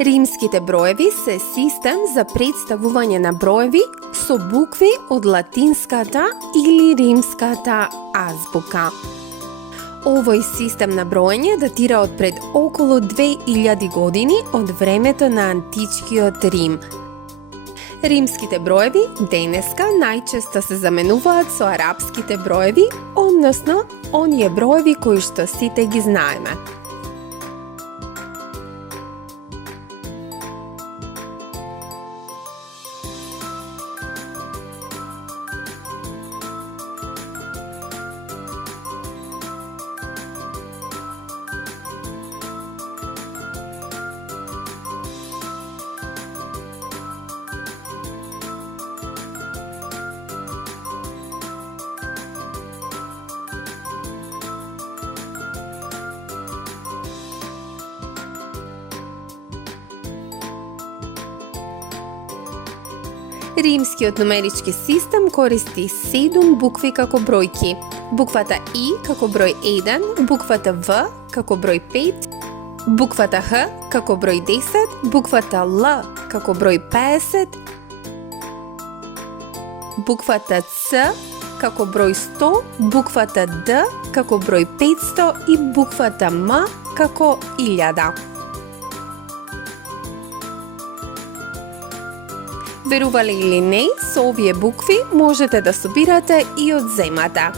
Римските броеви се систем за представување на броеви со букви од латинската или римската азбука. Овој систем на броење датира од пред околу 2000 години од времето на античкиот Рим. Римските броеви денеска најчесто се заменуваат со арапските броеви, односно оние броеви кои што сите ги знаеме. Римскиот нумерички систем користи 7 букви како бројки. Буквата И како број 1, буквата В како број 5, буквата Х како број 10, буквата Л како број 50, буквата Ц како број 100, буквата Д како број 500 и буквата М како 1000. Верувале или не, со овие букви можете да собирате и од земјата.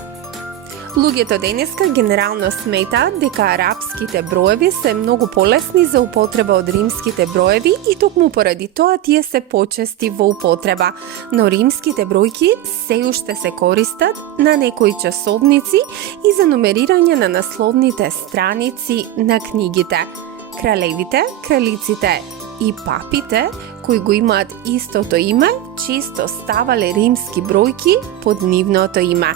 Луѓето денеска генерално сметаат дека арапските броеви се многу полесни за употреба од римските броеви и токму поради тоа тие се почести во употреба, но римските бројки се уште се користат на некои часовници и за нумерирање на насловните страници на книгите. Кралевите, кралиците и папите, кои го имаат истото име, често ставале римски бројки под нивното име.